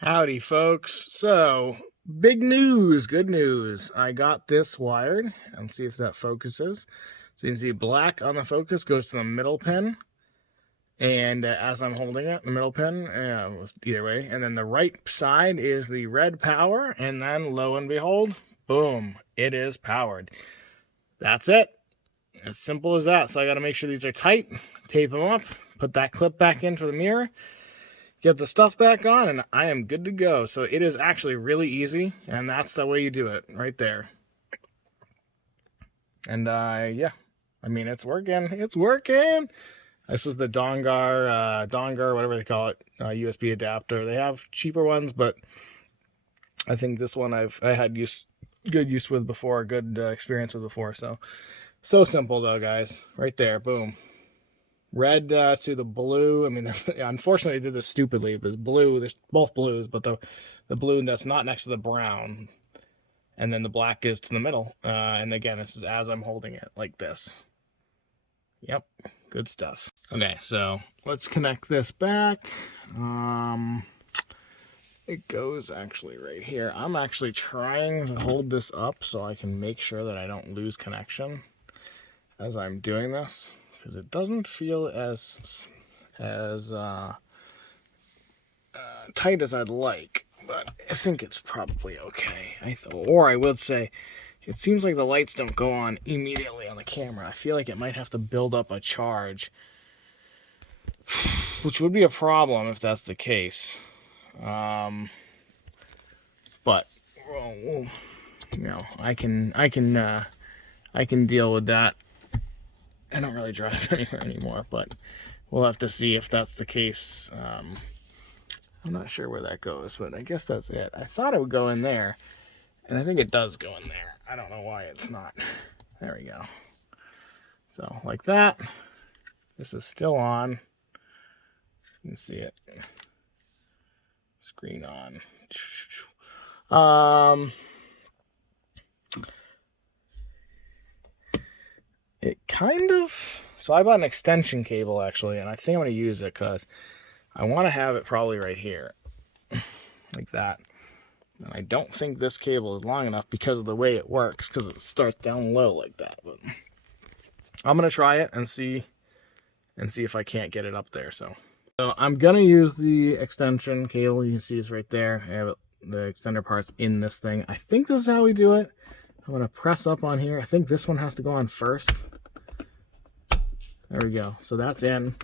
Howdy, folks. So, big news, good news. I got this wired, and see if that focuses. So you can see black on the focus goes to the middle pin, and as I'm holding it, the middle pin, either way, and then the right side is the red power, and then lo and behold, boom, it is powered. That's it. As simple as that. So I got to make sure these are tight, tape them up, put that clip back in for the mirror, get the stuff back on, and I am good to go. So it is actually really easy, and that's the way you do it right there. And yeah, I mean, it's working. It's working. This was the Dongar, whatever they call it, USB adapter. They have cheaper ones, but I think this one I had good use with before, good experience with before. So simple though, guys. Right there, boom. Red to the blue. I mean, unfortunately, they did this stupidly. But blue, there's both blues, but the blue that's not next to the brown, and then the black is to the middle. And again, this is as I'm holding it, like this. Yep, good stuff. Okay, so let's connect this back. It goes actually right here. I'm actually trying to hold this up so I can make sure that I don't lose connection as I'm doing this, because it doesn't feel as tight as I'd like, but I think it's probably okay. Or I would say, it seems like the lights don't go on immediately on the camera. I feel like it might have to build up a charge, which would be a problem if that's the case. But you know, I can deal with that. I don't really drive anywhere anymore, but we'll have to see if that's the case. I'm not sure where that goes, but I guess that's it. I thought it would go in there, and I think it does go in there. I don't know why it's not. There we go. So, like that. This is still on. You can see it. Screen on. It kind of... So I bought an extension cable, actually, and I think I'm going to use it because I want to have it probably right here. Like that. And I don't think this cable is long enough because of the way it works, because it starts down low like that. But I'm going to try it and see if I can't get it up there. So I'm going to use the extension cable. You can see it's right there. I have the extender parts in this thing. I think this is how we do it. I'm going to press up on here. I think this one has to go on first. There we go. So that's in.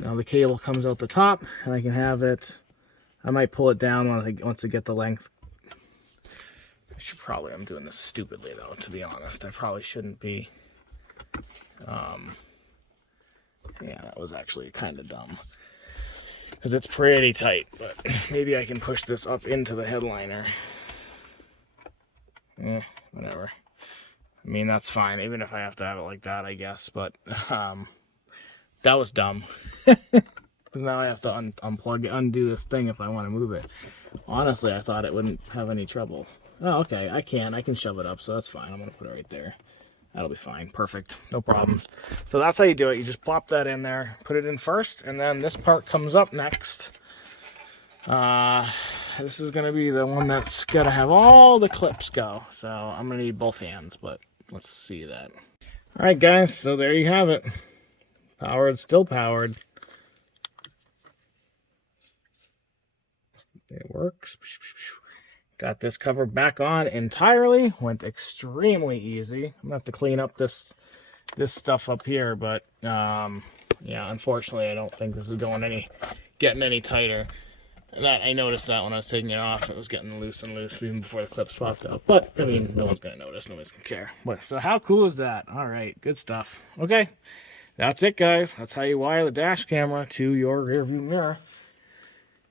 Now the cable comes out the top, and I can have it. I might pull it down once I get the length. I'm doing this stupidly though, to be honest. I probably shouldn't be. Yeah, that was actually kind of dumb. Because it's pretty tight, but maybe I can push this up into the headliner. Whatever. I mean, that's fine, even if I have to have it like that, I guess. But that was dumb. Because now I have to undo this thing if I want to move it. Honestly, I thought it wouldn't have any trouble. Oh, okay, I can shove it up, so that's fine. I'm going to put it right there. That'll be fine. Perfect. No problem. So that's how you do it. You just plop that in there, put it in first, and then this part comes up next. This is going to be the one that's got to have all the clips go. So I'm going to need both hands, but let's see that. All right, guys, so there you have it. Powered, still powered. It works. Got this cover back on entirely. Went extremely easy. I'm gonna have to clean up this stuff up here, but yeah, unfortunately, I don't think this is getting any tighter. And that I noticed that when I was taking it off, it was getting loose and loose even before the clips popped out. But I mean, no one's gonna notice. Nobody's gonna care. But so how cool is that? All right, good stuff. Okay, that's it, guys. That's how you wire the dash camera to your rear view mirror.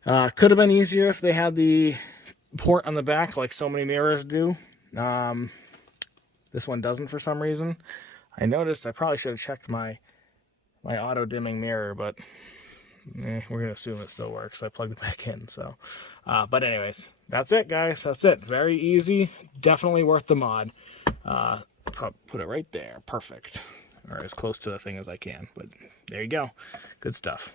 Could have been easier if they had the port on the back like so many mirrors do. This one doesn't for some reason. I noticed I probably should have checked my auto dimming mirror, but we're gonna assume it still works. I plugged it back in. So but anyways, that's it, guys. That's it. Very easy, definitely worth the mod. Put it right there. Perfect, or as close to the thing as I can. But there you go. Good stuff.